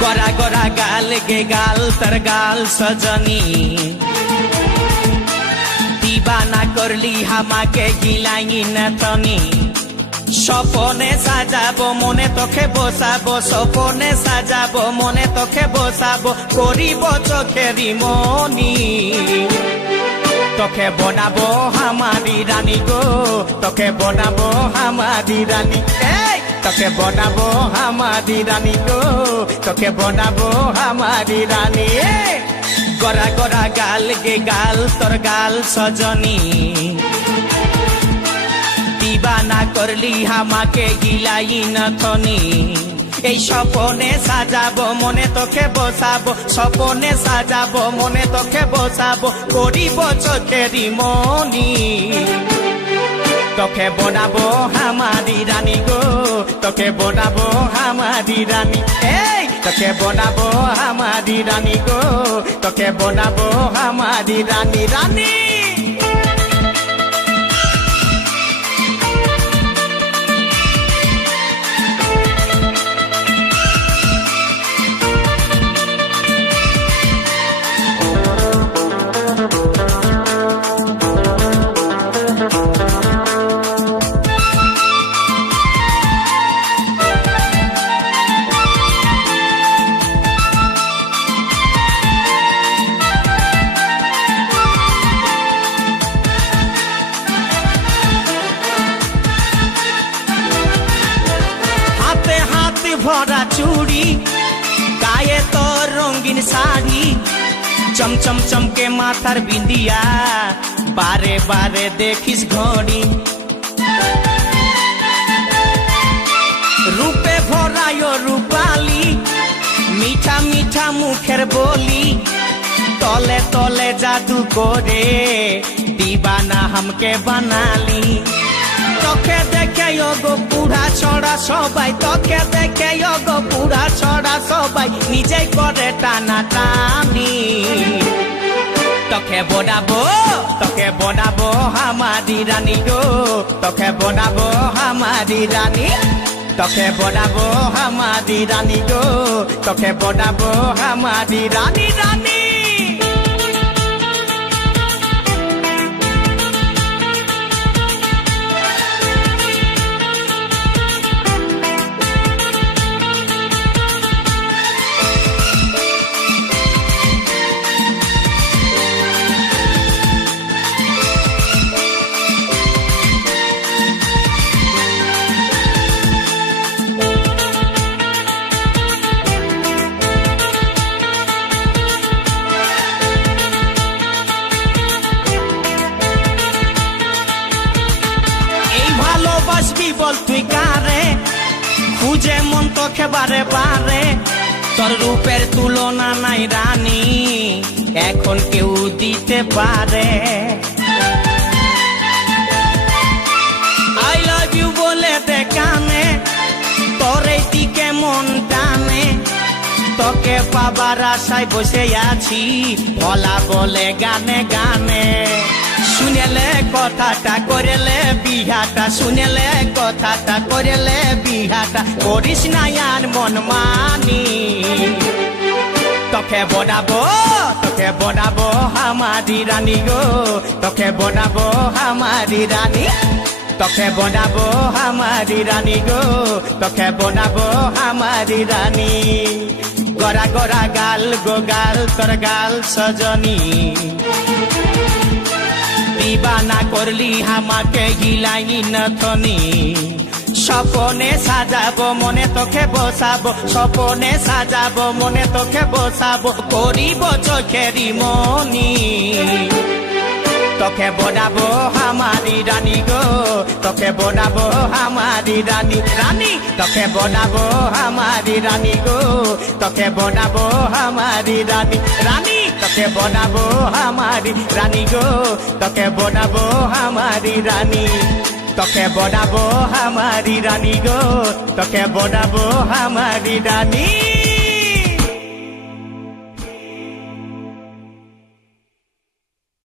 গোরা গাল গে গাল, তার গাল সজনী। দিবানা করলি হামাকে গিলাই না তনি স্বপনে সাজাবো, মনে তোকে বসাবো, স্বপনে সাজাবো, মনে তোকে বসাবো, করিব চোখেরি মনি। তোকে বনাবো হামারি রানী গো, তোকে বনাবো হামারি রানী। তোকে বনাবো হামারি রানী গো, তোকে বনাবো হামারি রানী। গড়া গড়া গাল গে গাল, তোর গাল সজনী। দিবানা করলি হামাকে গিলাই নথনি। এই স্বপনে সাজাবো, মনে তোকে বসাবো, স্বপনে সাজাবো, মনে তোকে বসাবো, করিব চোখেরি মনি তোকে বনাবো হামারি রানী গো, তোকে বনাবো হামারি রানী। এই, তোকে বনাবো হামারি রানী গো, তোকে বনাবো হামারি রানী। রানী! ভরা চুড়ি, গায়ে তোর রঙিন শাড়ি, চমচম চমকে মাথার বিন্দিয়া, বারে বারে দেখিস ঘড়ি। রূপে ভরায় রূপালি, মিঠা মিঠা মুখের বলি, তলে তলে জাদু করে দিবানা হামকে বানালি। তোকে দেখে গো পুরা ছড়া সবাই। তোকে দেখে গো পুরা ছড়া সবাই। নিজে করে টানা টানি। তোকে বনাবো তোকে বনাবো হামারি রানী গো। তোকে বনাবো হামারি রানী। তোকে বনাবো হামারি রানী গো। তোকে বনাবো হামারি রানী রানী। ভালোবাসবি বল তুই কারে? খুঁজে মন তোকে বারে বারে। তোর রূপের তুলনা নাই রানী, এখন কেউ দিতে পারে। আই লাভ ইউ বলে দে কানে, তোর দিকে মন টানে। তোকে পাবার আশায় বসে আছি, বলা বলে গানে গানে। শুনেলে কথাটা করেলে বিহাটা, শুনেলে কথাটা করেলে বিহাটা। করিস না আর মন মানি। তোকে বনাবো তোকে বনাবো হামারি রানী গো। তোকে বনাবো হামারি রানী, তোকে বনাবো হামারি রানী গো। তোকে বনাবো হামারি রানী। গড়া গড়া গাল গো গাল, তোর গাল সজনী। দিবানা করলি হামাকে গিলাই নথনি স্বপনে সাজাবো, মনে তোকে বসাবো। স্বপনে সাজাবো, মনে তোকে বসাবো। করিব চোখেরি মনি। তোকে বনাবো হামারি রানী গো। তোকে বনাবো হামারি রানী। রানী, তোকে বনাবো হামারি রানী গো। তোকে বনাবো হামারি রানী। রানী তোকে বনাবো আমারি রানী গো, তোকে বনাবো আমারি রানী। তোকে বনাবো আমারি রানী গো, তোকে বনাবো আমারি রানী।